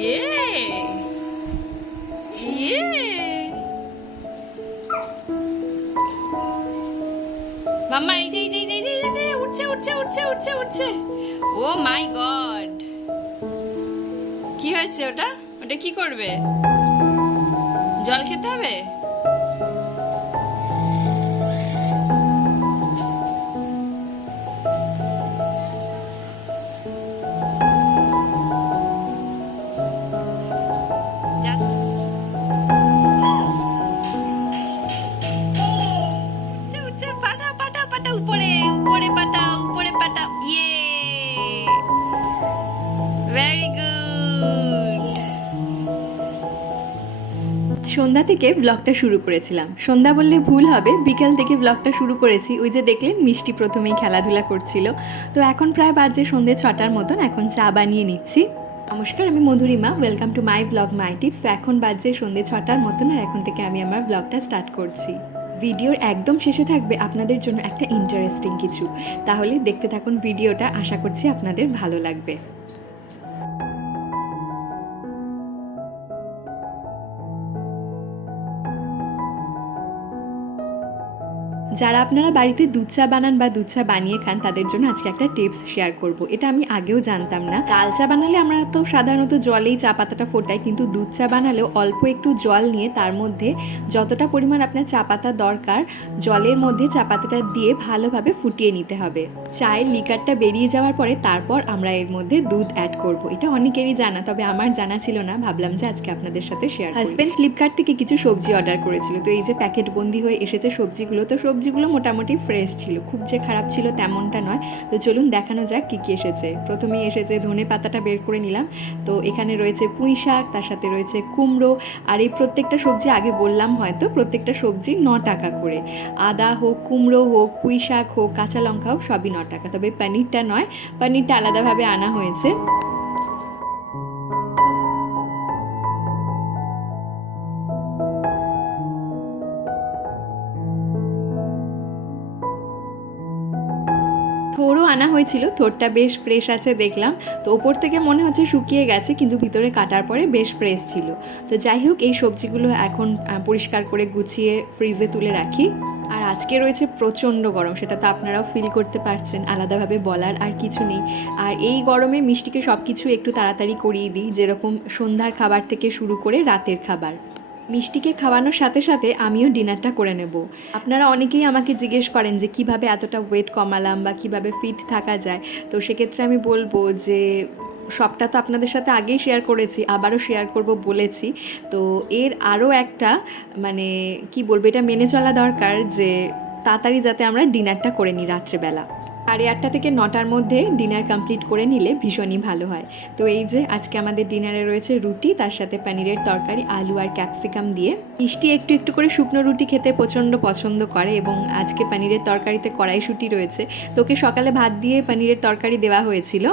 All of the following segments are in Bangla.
ইয়ে Yay! মাম্মা এই যে এই যে, এই যে, এই যে উঠছে উঠছে উঠছে উঠছে উঠছে। Oh my God. কি হয়েছে ওটা? ওটা কি করবে? জল খেতে হবে? সন্ধ্যা থেকে ব্লগটা শুরু করেছিলাম। সন্ধ্যা বললে ভুল হবে, বিকেল থেকে ব্লগটা শুরু করেছি। ওই যে দেখলেন, মিষ্টি প্রথমেই খেলাধুলা করছিল। তো এখন প্রায় বাজে সন্ধ্যে ছটার মতন, এখন চা বানিয়ে নিচ্ছি। নমস্কার, আমি Madhurima welcome to my blog my tips তো এখন বাজে সন্ধ্যে ছটার মতন আর এখন থেকে আমি আমার ব্লগটা স্টার্ট করছি। ভিডিওর একদম শেষে থাকবে আপনাদের জন্য একটা ইন্টারেস্টিং কিছু। তাহলে দেখতে থাকুন ভিডিওটা, আশা করছি আপনাদের ভালো লাগবে। যারা আপনারা বাড়িতে দুধ চা বানান বা দুধ চা বানিয়ে খান, তাদের জন্য আজকে একটা টিপস শেয়ার করব। এটা আমি আগেও জানতাম না। লাল চা বানালে আমরা তো সাধারণত জলেই চা পাতাটা ফোটাই, কিন্তু দুধ চা বানালেও অল্প একটু জল নিয়ে তার মধ্যে যতটা পরিমাণ আপনার চা পাতা দরকার, জলের মধ্যে চা পাতাটা দিয়ে ভালোভাবে ফুটিয়ে নিতে হবে। চায়ের লিকারটা বেরিয়ে যাওয়ার পরে তারপর আমরা এর মধ্যে দুধ অ্যাড করব। এটা অনেকেরই জানা, তবে আমার জানা ছিল না। ভাবলাম যে আজকে আপনাদের সাথে শেয়ার হাজব্যান্ড ফ্লিপকার্ট থেকে কিছু সবজি অর্ডার করেছিল। তো এই যে প্যাকেট বন্দি হয়ে এসেছে সবজিগুলো, তো সবজিগুলো মোটামুটি ফ্রেশ ছিল। খুব যে খারাপ ছিল তেমনটা নয়। তো চলুন দেখানো যাক কী কী এসেছে। প্রথমেই এসেছে ধনে পাতাটা বের করে নিলাম। তো এখানে রয়েছে পুঁই শাক, তার সাথে রয়েছে কুমড়ো। আর এই প্রত্যেকটা সবজি আগে বললাম হয়তো, প্রত্যেকটা সবজি ন টাকা করে। আদা হোক, কুমড়ো হোক, পুঁই শাক হোক, কাঁচা লঙ্কা হোক সবই ন টাকা। তবে পনিরটা নয়, পনিরটা আলাদাভাবে আনা হয়েছে। হয়েছিল থোরটা বেশ ফ্রেশ আছে দেখলাম। তো ওপর থেকে মনে হচ্ছে শুকিয়ে গেছে, কিন্তু ভিতরে কাটার পরে বেশ ফ্রেশ ছিল। তো যাই হোক, এই সবজিগুলো এখন পরিষ্কার করে গুছিয়ে ফ্রিজে তুলে রাখি। আর আজকে রয়েছে প্রচণ্ড গরম, সেটা তো আপনারাও ফিল করতে পারছেন, আলাদাভাবে বলার আর কিছু নেই। আর এই গরমে মিষ্টিকে সব কিছু একটু তাড়াতাড়ি করিয়ে দিই, যেরকম সন্ধ্যার খাবার থেকে শুরু করে রাতের খাবার। মিষ্টিকে খাওয়ানোর সাথে সাথে আমিও ডিনারটা করে নেব। আপনারা অনেকেই আমাকে জিজ্ঞেস করেন যে কীভাবে এতটা ওয়েট কমালাম বা কীভাবে ফিট থাকা যায়? তো সেক্ষেত্রে আমি বলব যে সবটা তো আপনাদের সাথে আগেই শেয়ার করেছি, আবারও শেয়ার করব বলেছি। তো এর আরও একটা মানে কি বলব, এটা মেনে চলা দরকার যে তাড়াতাড়ি যাতে আমরা ডিনারটা করে নিই রাত্রেবেলা। সাড়ে আটটা থেকে নটার মধ্যে ডিনার কমপ্লিট করে নিলে ভীষণই ভালো হয়। তো এই যে আজকে আমাদের ডিনারে রয়েছে রুটি, তার সাথে পনিরের তরকারি, আলু আর ক্যাপসিকাম দিয়ে। মিষ্টি একটু একটু করে শুকনো রুটি খেতে প্রচণ্ড পছন্দ করে এবং আজকে পনিরের তরকারিতে কড়াইশুটি রয়েছে। তোকে সকালে ভাত দিয়ে পনিরের তরকারি দেওয়া হয়েছিল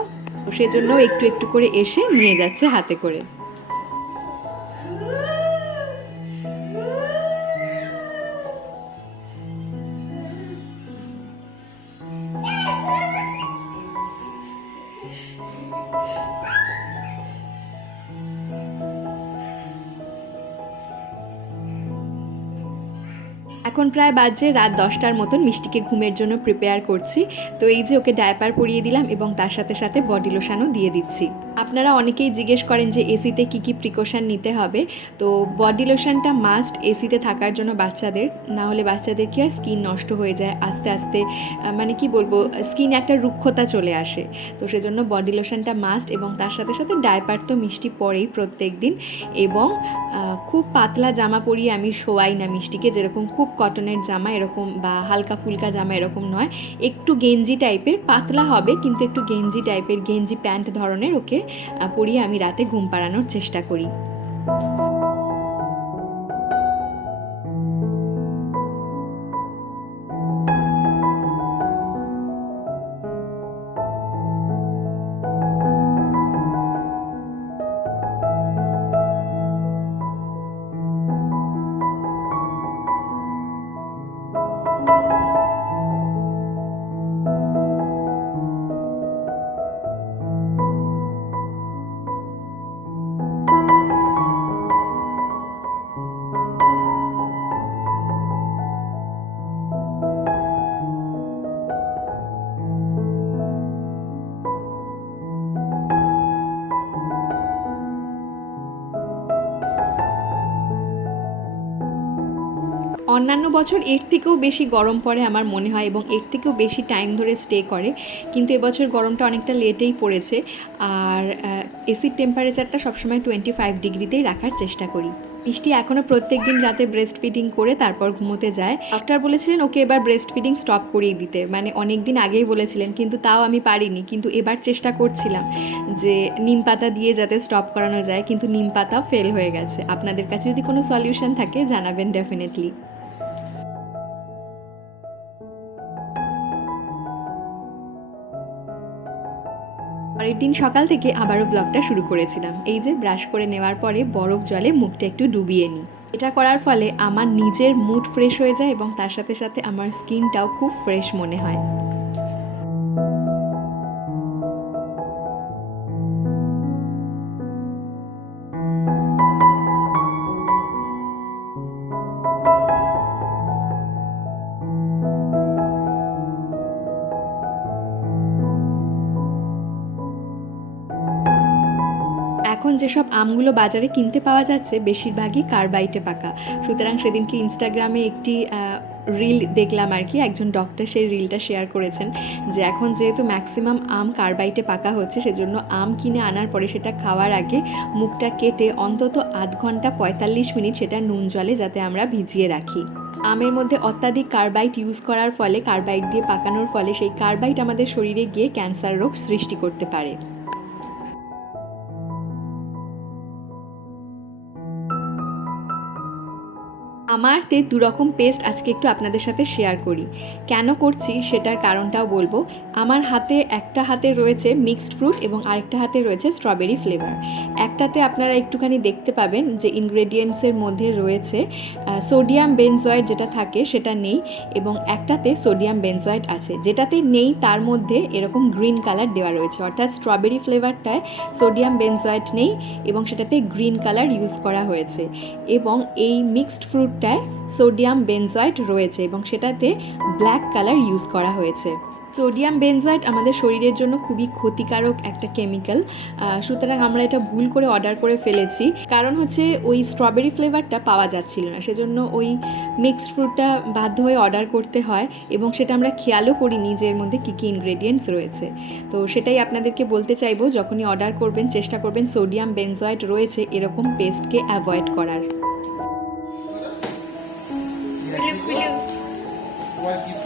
সেজন্য একটু একটু করে এসে নিয়ে যাচ্ছে হাতে করে। এখন প্রায় বাজে রাত দশটার মতন মিষ্টিকে ঘুমের জন্য প্রিপেয়ার করছি। তো এই যে ওকে ডায়পার পরিয়ে দিলাম এবং তার সাথে সাথে বডি লোশনও দিয়ে দিচ্ছি। আপনারা অনেকেই জিজ্ঞেস করেন যে এসিতে কী কী প্রিকশন নিতে হবে। তো বডি লোশনটা মাস্ট এসিতে থাকার জন্য বাচ্চাদের, না হলে বাচ্চাদের কী হয় স্কিন নষ্ট হয়ে যায়, আস্তে আস্তে মানে কি বলব স্কিন একটা রুক্ষতা চলে আসে। তো সেজন্য বডি লোশনটা মাস্ট এবং তার সাথে সাথে ডায়পার তো মিষ্টি পরেই প্রত্যেক দিন এবং খুব পাতলা জামা পরিয়ে আমি শোয়াই না মিষ্টিকে, যেরকম খুব কটনের জামা এরকম বা হালকা ফুলকা জামা এরকম নয়। একটু গেঞ্জি টাইপের পাতলা হবে, কিন্তু একটু গেঞ্জি টাইপের গেঞ্জি প্যান্ট ধরনের ওকে পরিয়ে আমি রাতে ঘুম পাড়ানোর চেষ্টা করি। অন্যান্য বছর এর থেকেও বেশি গরম পড়ে আমার মনে হয় এবং এর থেকেও বেশি টাইম ধরে স্টে করে। কিন্তু এবছর গরমটা অনেকটা লেটেই পড়েছে। আর এসির টেম্পারেচারটা সবসময় টোয়েন্টি ফাইভ ডিগ্রিতেই রাখার চেষ্টা করি। মিষ্টি এখনও প্রত্যেক দিন রাতে ব্রেস্ট ফিডিং করে তারপর ঘুমোতে যায়। ডক্টর বলেছিলেন, ওকে এবার ব্রেস্ট ফিডিং স্টপ করিয়ে দিতে। মানে অনেক দিন আগেই বলেছিলেন, কিন্তু তাও আমি পারিনি। কিন্তু এবার চেষ্টা করছিলাম যে নিম পাতা দিয়ে যাতে স্টপ করানো যায়, কিন্তু নিম পাতা ফেল হয়ে গেছে। আপনাদের কাছে যদি কোনো সলিউশন থাকে, জানাবেন ডেফিনেটলি পরের দিন সকাল থেকে আবারও ব্লগটা শুরু করেছিলাম। এই যে ব্রাশ করে নেওয়ার পরে বরফ জলে মুখটা একটু ডুবিয়ে নিই। এটা করার ফলে আমার নিজের মুড ফ্রেশ হয়ে যায় এবং তার সাথে সাথে আমার স্কিনটাও খুব ফ্রেশ মনে হয়। এখন যেসব আমগুলো বাজারে কিনতে পাওয়া যাচ্ছে, বেশিরভাগই কার্বাইটে পাকা। সুতরাং সেদিনকে ইনস্টাগ্রামে একটি রিল দেখলাম আর কি, একজন ডক্টর সেই রিলটা শেয়ার করেছেন যে এখন যেহেতু ম্যাক্সিমাম আম কার্বাইটে পাকা হচ্ছে, সেজন্য আম কিনে আনার পরে সেটা খাওয়ার আগে মুখটা কেটে অন্তত আধ ঘণ্টা পঁয়তাল্লিশ মিনিট সেটা নুন জলে যাতে আমরা ভিজিয়ে রাখি। আমের মধ্যে অত্যাধিক কার্বাইট ইউজ করার ফলে, কার্বাইট দিয়ে পাকানোর ফলে সেই কার্বাইট আমাদের শরীরে গিয়ে ক্যান্সার রোগ সৃষ্টি করতে পারে। আমার তে দুরকম পেস্ট আজকে একটু আপনাদের সাথে শেয়ার করি। কেন করছি সেটার কারণটাও বলব। আমার হাতে একটা হাতে রয়েছে মিক্সড ফ্রুট এবং আরেকটা হাতে রয়েছে স্ট্রবেরি ফ্লেভার একটাতে আপনারা একটুখানি দেখতে পাবেন যে ইনগ্রেডিয়েন্টসের মধ্যে রয়েছে সোডিয়াম বেনজয়েড যেটা থাকে সেটা নেই এবং একটাতে সোডিয়াম বেনজয়েড আছে। যেটাতে নেই তার মধ্যে এরকম গ্রিন কালার দেওয়া রয়েছে। অর্থাৎ স্ট্রবেরি ফ্লেভারটায় সোডিয়াম বেনজয়েড নেই এবং সেটাতে গ্রিন কালার ইউজ করা হয়েছে। এবং এই মিক্সড ফ্রুটটায় সোডিয়াম বেনজয়েড রয়েছে এবং সেটাতে ব্ল্যাক কালার ইউজ করা হয়েছে। সোডিয়াম বেনজয়েড আমাদের শরীরের জন্য খুবই ক্ষতিকারক একটা কেমিক্যাল। সুতরাং আমরা এটা ভুল করে অর্ডার করে ফেলেছি। কারণ হচ্ছে ওই স্ট্রবেরি ফ্লেভারটা পাওয়া যাচ্ছিল না। সেজন্য ওই মিক্সড ফ্রুটটা বাধ্য হয়ে অর্ডার করতে হয় এবং সেটা আমরা খেয়ালও করিনি এর মধ্যে কী কী ইনগ্রেডিয়েন্টস রয়েছে। তো সেটাই আপনাদেরকে বলতে চাইব, যখনই অর্ডার করবেন, চেষ্টা করবেন সোডিয়াম বেনজয়েড রয়েছে এরকম পেস্টকে অ্যাভয়েড করার। তোমার গিফটে কি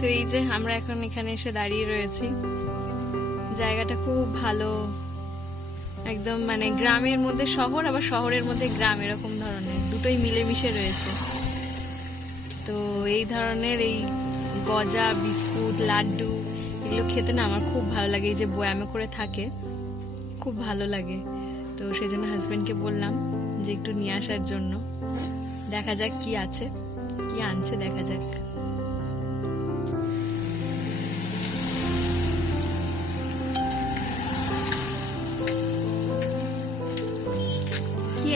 তো এই যে আমরা এখন এখানে এসে দাঁড়িয়ে রয়েছি। জায়গাটা খুব ভালো। একদম মানে গ্রামের মধ্যে শহর, আবার শহরের মধ্যে গ্রাম এরকম ধরনের। দুটোই মিলেমিশে রয়েছে। তো এই ধরনের এই গজা, বিস্কুট, লাড্ডু এগুলো খেতে না আমার খুব ভালো লাগে। এই যে বয়ামে করে থাকে, খুব ভালো লাগে। তো সেই জন্য হাজব্যান্ডকে বললাম যে একটু নিয়ে আসার জন্য। দেখা যাক কি আছে, কি আনছে, দেখা যাক।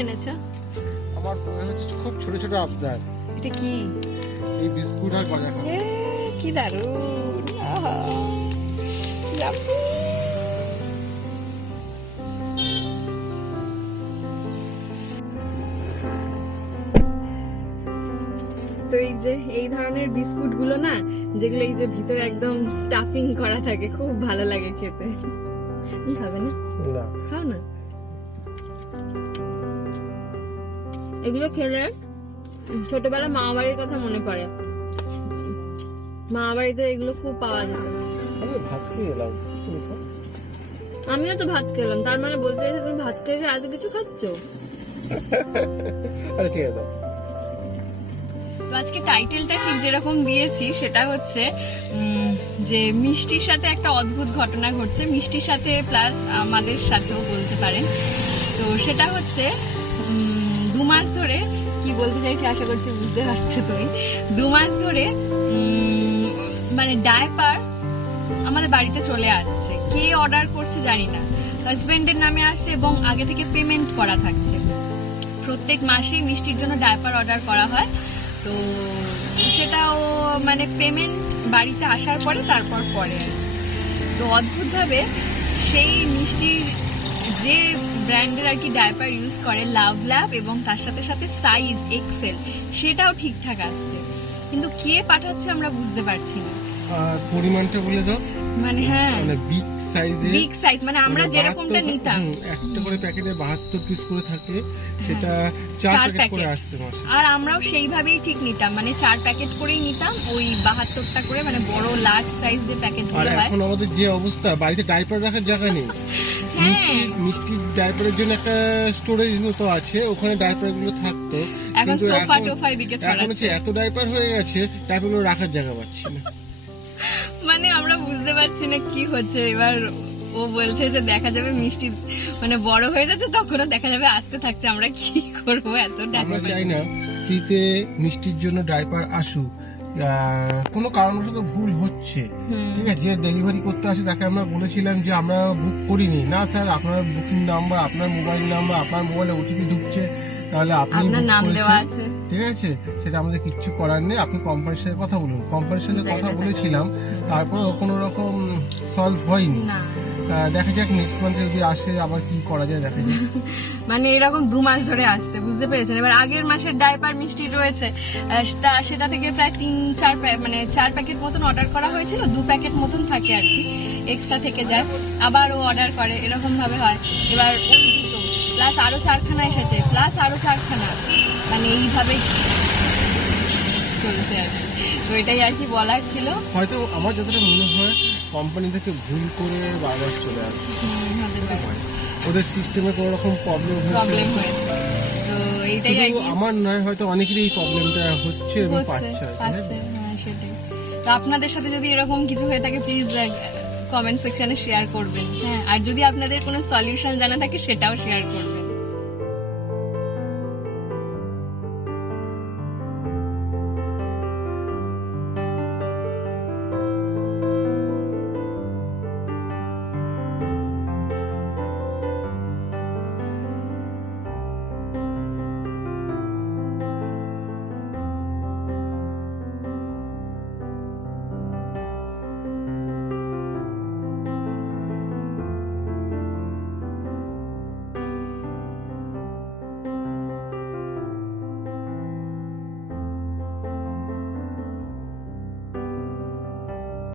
এনেছো? আমার খুব ছোট ছোট আবদার। এটা কি? এই বিস্কুট আর গজা খাব। কি দারুণ। তো এই যে এই ধরনের বিস্কুটগুলো না যেগুলো এই যে ভিতরে একদম স্টাফিং করা থাকে খুব ভালো লাগে খেতে। খাবে না। খাও না? এগুলো খেলে ছোটবেলা মা বাড়ির কথা মনে পড়ে। মা বাড়িতে এগুলো খুব পাওয়া যেত। আমি ভাত খেয়ে এলাম। তুমি খাও। আমিও তো ভাত খেলাম। তার মানে বলতে চাইছো তুমি ভাত খেয়ে এত কিছু খাচ্ছ? আরে খেয়ে দাও। তো আজকে টাইটেলটা ঠিক যেরকম দিয়েছি সেটা হচ্ছে যে মিষ্টির সাথে একটা অদ্ভুত ঘটনা ঘটছে। মিষ্টির সাথে প্লাস আমাদের সাথেও বলতে পারেন। তো সেটা হচ্ছে দু মাস ধরে, কি বলতে চাইছি আশা করছি বুঝতে পারছ তুমি? দু মাস ধরে মানে ডায়পার আমাদের বাড়িতে চলে আসছে। কে অর্ডার করছে জানি না। হাজবেন্ডের নামে আসছে এবং আগে থেকে পেমেন্ট করা থাকছে। প্রত্যেক মাসেই মিষ্টির জন্য ডায়পার অর্ডার করা হয়। তো সেটাও মানে পেমেন্ট বাড়িতে আসার পরে, তারপর পরে। তো অদ্ভুতভাবে সেই মিষ্টির যে ব্র্যান্ডের আর কি ডায়পার ইউজ করে লাভ ল্যাব এবং তার সাথে সাথে সাইজ এক্সেল সেটাও ঠিকঠাক আসছে। কিন্তু কে পাঠাচ্ছে আমরা বুঝতে পারছি না। পরিমাণটা বলে দাও। মানে হ্যাঁ। মানে বিগ সাইজে বিগ সাইজ মানে আমরা যেরকমটা নিতাম। একটা করে প্যাকেটে বাহাত্তর পিস করে থাকে সেটা চার প্যাকেট করে আসছে মাসে। আর আমরাও সেইভাবেই ঠিক নিতাম মানে চার প্যাকেট করেই নিতাম ওই বাহাত্তরটা করে মানে বড় লার্জ সাইজ যে প্যাকেট আর এখন আমাদের যে অবস্থা বাড়িতে ডাইপার রাখার জায়গা নেই। হ্যাঁ। মিষ্টি মিষ্টির ডাইপারের জন্য একটা স্টোরেজ মতো আছে ওখানে ডাইপারগুলো থাকতো। এখন সোফা এখন- টোফাই দিকে এখন হচ্ছে এত ডাইপার হয়ে গেছে ডাইপারগুলো রাখার জায়গা পাচ্ছি না। মানে আমরা বুঝতে পারছি না কি হচ্ছে। এবার ও বলছে যে দেখা যাবে মিষ্টি মানে বড় হয়ে যাচ্ছে তখনও দেখা যাবে আসতে থাকছে। আমরা কি করব এত আমরা ডায়পার চাই না ফ্রিতে মিষ্টির জন্য ডাইপার আসুক। কোনো কারণবশত ভুল হচ্ছে। ঠিক আছে যে ডেলিভারি করতে আসে তাকে আমরা বলেছিলাম যে আমরা বুক করিনি। না স্যার আপনার বুকিং নাম্বার আপনার মোবাইল নাম্বার আপনার মোবাইলে ওটিপি ঢুকছে তাহলে আপনি আপনার নাম দেওয়া আছে। ঠিক আছে সেটা আমাদের কিচ্ছু করার নেই। আপনি কোম্পানির সাথে কথা বলুন। কোম্পানির সাথে কথা বলেছিলাম তারপরে কোনো রকম সলভ হয়নি। দেখা যাক নেক্সট মান্থে যদি আসে আবার কি করা যায় দেখা যাক। মানে এরকম দু মাস ধরে আসছে বুঝতে পেরেছেন? এবার আগের মাসের ডাইপার মিষ্টি রয়েছে তা- সেটা থেকে প্রায় তিন চার মানে চার প্যাকেট মতন অর্ডার করা হয়েছিল দু প্যাকেট মতন থাকে আর কি এক্সট্রা থেকে যায়। আবার ও অর্ডার করে এরকম ভাবে হয়। এবার ওই দুটো প্লাস আরও চারখানা এসেছে প্লাস আরও চারখানা। মানে এইভাবে চলছে আর কি। তো এটাই আর কি বলার ছিল। হয়তো আমার যতটা মনে হয় কোম্পানি থেকে ভুল করে বারবার চলে আসে হুম, হতে পারে। ওদের সিস্টেমে কোনো রকম প্রবলেম প্রবলেম হয়েছে। তো এইটাই আর আমার নয় হয়তো অনেকেরই এই প্রবলেমটা হচ্ছে এবং পাচ্ছে হ্যাঁ। হ্যাঁ। তো আপনাদের সাথে যদি এরকম কিছু হয়ে থাকে প্লিজ কমেন্ট সেকশনে শেয়ার করবেন হ্যাঁ। আর যদি আপনাদের কোনো সলিউশন জানা থাকে সেটাও শেয়ার করবেন।